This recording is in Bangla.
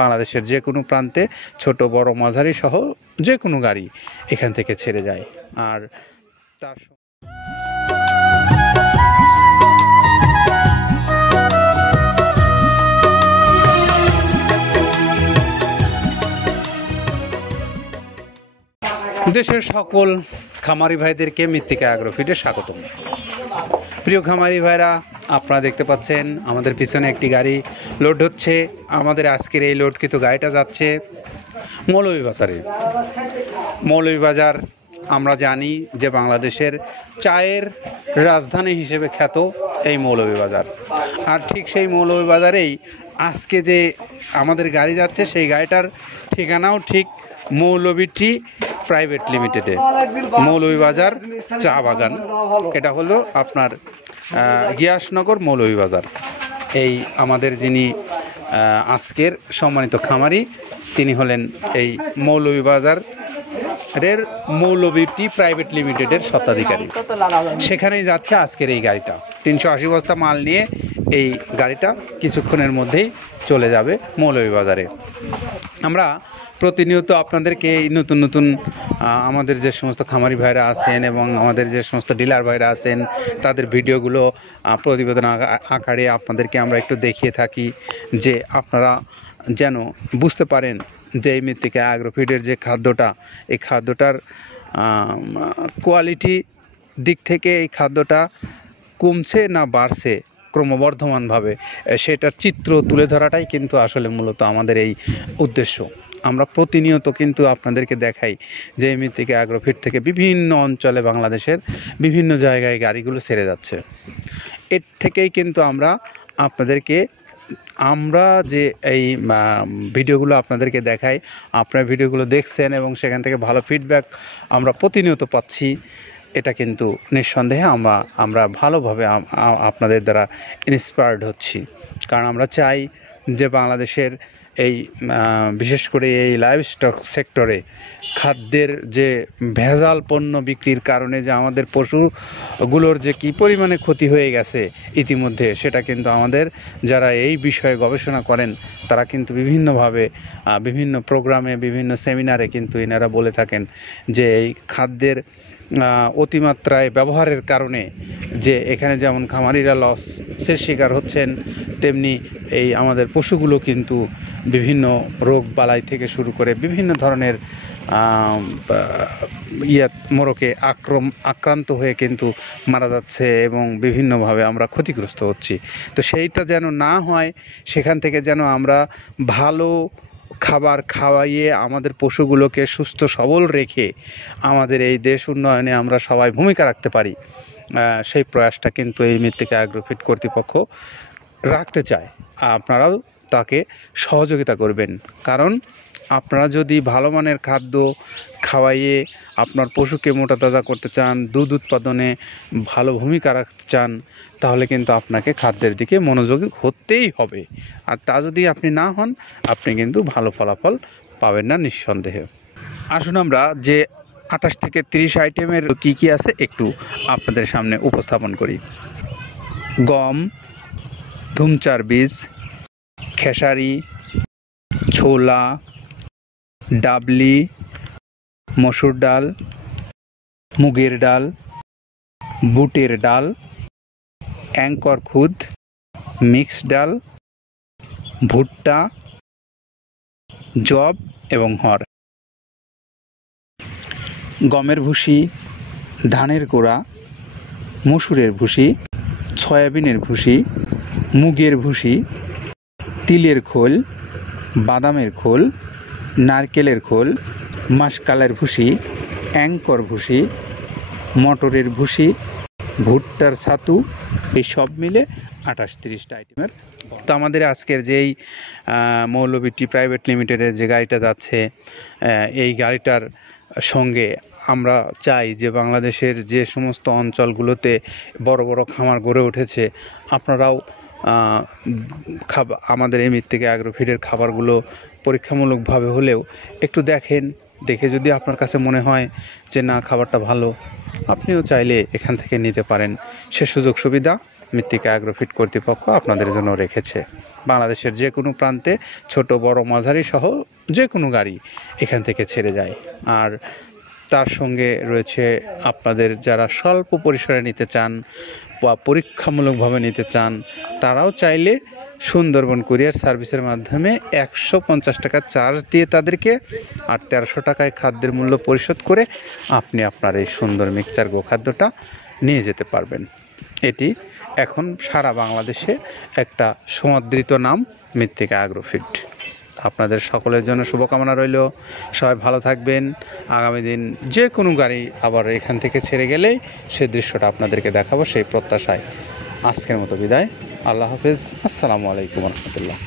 বাংলাদেশের যে কোনো প্রান্তে ছোট বড় মাঝারি সহ যে কোনো গাড়ি এখান থেকে ছেড়ে যায়। আর তার দেশের সকল খামারি ভাইদেরকে মৃত্তিকা অ্যাগ্রোফিডে স্বাগতম। প্রিয় খামারি ভাইরা, আপনারা দেখতে পাচ্ছেন আমাদের পিছনে একটি গাড়ি লোড হচ্ছে। আমাদের আজকের এই লোডকৃত গাড়িটা যাচ্ছে মৌলভীবাজারে। মৌলভীবাজার আমরা জানি যে বাংলাদেশের চায়ের রাজধানী হিসেবে খ্যাত এই মৌলভীবাজার। আর ঠিক সেই মৌলভীবাজারেই আজকে যে আমাদের গাড়ি যাচ্ছে সেই গাড়িটার ঠিকানাও ঠিক মৌলভী প্রাইভেট লিমিটেডে, মৌলভীবাজার চা বাগান। এটা হলো আপনার গিয়াসনগর মৌলভীবাজার। এই আমাদের যিনি আজকের সম্মানিত খামারি তিনি হলেন এই মৌলভীবাজারের মৌলভী প্রাইভেট লিমিটেডের স্বত্বাধিকারী। সেখানেই যাচ্ছে আজকের এই গাড়িটা। 380 বস্তা মাল নিয়ে এই গাড়িটা কিছুক্ষণের মধ্যেই চলে যাবে মৌলভীবাজারে। আমরা প্রতিনিয়ত আপনাদেরকে এই নতুন নতুন আমাদের যে সমস্ত খামারি ভাইরা আছেন এবং আমাদের যে সমস্ত ডিলার ভাইরা আছেন তাদের ভিডিওগুলো প্রতিবেদন আকারে আপনাদেরকে আমরা একটু দেখিয়ে থাকি, যে আপনারা যেন বুঝতে পারেন যে এই মৃত্তিকা অ্যাগ্রোফিডের যে খাদ্যটা, এই খাদ্যটার কোয়ালিটি দিক থেকে এই খাদ্যটা কমছে না বাড়ছে ক্রমবর্ধমানভাবে, সেটার চিত্র তুলে ধরাটাই কিন্তু আসলে মূলত আমাদের এই উদ্দেশ্য। আমরা প্রতিনিয়ত কিন্তু আপনাদেরকে দেখাই যে এই মৃত্তিকা অ্যাগ্রোফিড থেকে বিভিন্ন অঞ্চলে বাংলাদেশের বিভিন্ন জায়গায় গাড়িগুলো ছেড়ে যাচ্ছে। এর থেকেই কিন্তু আমরা যে এই ভিডিওগুলো আপনাদেরকে দেখাই, আপনারা ভিডিওগুলো দেখছেন এবং সেখান থেকে ভালো ফিডব্যাক আমরা প্রতিনিয়ত পাচ্ছি। এটা কিন্তু নিঃসন্দেহে আমরা ভালোভাবে আপনাদের দ্বারা ইন্সপায়ার্ড হচ্ছি। কারণ আমরা চাই যে বাংলাদেশের এই বিশেষ করে এই লাইভস্টক সেক্টরে খাদ্যের যে ভেজাল পণ্য বিক্রির কারণে যে আমাদের পশুগুলোর যে কী পরিমাণে ক্ষতি হয়ে গেছে ইতিমধ্যে, সেটা কিন্তু আমাদের যারা এই বিষয়ে গবেষণা করেন তারা কিন্তু বিভিন্নভাবে বিভিন্ন প্রোগ্রামে বিভিন্ন সেমিনারে কিন্তু এনারা বলে থাকেন যে এই খাদ্যের অতিমাত্রায় ব্যবহারের কারণে যে এখানে যেমন খামারিরা লসের শিকার হচ্ছেন, তেমনি এই আমাদের পশুগুলো কিন্তু বিভিন্ন রোগ বালাই থেকে শুরু করে বিভিন্ন ধরনের মোড়কে আক্রান্ত হয়ে কিন্তু মারা যাচ্ছে এবং বিভিন্নভাবে আমরা ক্ষতিগ্রস্ত হচ্ছি। তো সেইটা যেন না হয়, সেখান থেকে যেন আমরা ভালো খাবার খাওয়াইয়ে আমাদের পশুগুলোকে সুস্থ সবল রেখে আমাদের এই দেশ উন্নয়নে আমরা সবাই ভূমিকা রাখতে পারি, সেই প্রয়াসটা কিন্তু এই মৃত্তিকা অ্যাগ্রোফিড কর্তৃপক্ষ রাখতে চায়। আপনারাও তাকে সহযোগিতা করবেন। কারণ আপনারা যদি ভালো মানের খাদ্য খাওয়াইয়ে আপনার পশুকে মোটা তাজা করতে চান, দুধ উৎপাদনে ভালো ভূমিকা রাখতে চান, তাহলে কিন্তু আপনাকে খাদ্যের দিকে মনোযোগী হতেই হবে। আর তা যদি আপনি না হন, আপনি কিন্তু ভালো ফলাফল পাবেন না নিঃসন্দেহে। আসুন আমরা যে 28 থেকে 30 আইটেমের কী কী আছে একটু আপনাদের সামনে উপস্থাপন করি। গম, ধুমচার বীজ, খেসারি, ছোলা, ডাবলি, মসুর ডাল, মুগের ডাল, বুটের ডাল, অ্যাঙ্কর খুদ, মিক্স ডাল, ভুট্টা, জব এবং হর। গমের ভুসি, ধানের গোড়া, মসুরের ভুসি, সয়াবিনের ভুসি, মুগের ভুসি, তিলের খোল, বাদামের খোল, নারকেলের খোল, মাসকালের ভুসি, অ্যাঙ্কর ভুসি, মটরের ভুসি, ভুট্টার ছাতু, এই সব মিলে 28-30টা আইটেমের। তো আমাদের আজকের যেই মৌলভী প্রাইভেট লিমিটেডের যে গাড়িটা যাচ্ছে, এই গাড়িটার সঙ্গে আমরা চাই যে বাংলাদেশের যে সমস্ত অঞ্চলগুলোতে বড় বড় খামার গড়ে উঠেছে, আপনারাও আমাদের এই মৃত্তিকা অ্যাগ্রোফিডের খাবারগুলো পরীক্ষামূলকভাবে হলেও একটু দেখেন দেখে যদি আপনার কাছে মনে হয় যে না খাবারটা ভালো, আপনিও চাইলে এখান থেকে নিতে পারেন। সে সুযোগ সুবিধা মৃত্তিকা অ্যাগ্রোফিট কর্তৃপক্ষ আপনাদের জন্য রেখেছে। বাংলাদেশের যে কোনো প্রান্তে ছোট বড় মাঝারি সহ যে কোনো গাড়ি এখান থেকে ছেড়ে যায়। আর তার সঙ্গে রয়েছে আপনাদের যারা স্বল্প পরিসরে নিতে চান বা পরীক্ষামূলকভাবে নিতে চান, তারাও চাইলে সুন্দরবন কুরিয়ার সার্ভিসের মাধ্যমে 150 টাকা চার্জ দিয়ে তাদেরকে আর 1300 টাকায় খাদ্যের মূল্য পরিশোধ করে আপনি আপনার এই সুন্দর মিক্সচার গোখাদ্যটা নিয়ে যেতে পারবেন। এটি এখন সারা বাংলাদেশে একটা সমাদৃত নাম মৃত্তিকা অ্যাগ্রোফিট। আপনাদের সকলের জন্য শুভকামনা রইল। সবাই ভালো থাকবেন। আগামী দিন যে কোনো গাড়ি আবার এখান থেকে ছেড়ে গেলেই সেই দৃশ্যটা আপনাদেরকে দেখাবো সেই প্রত্যাশায় আজকের মতো বিদায়। আল্লাহ হাফেজ। আসসালামু আলাইকুম রহমতুল্লাহ।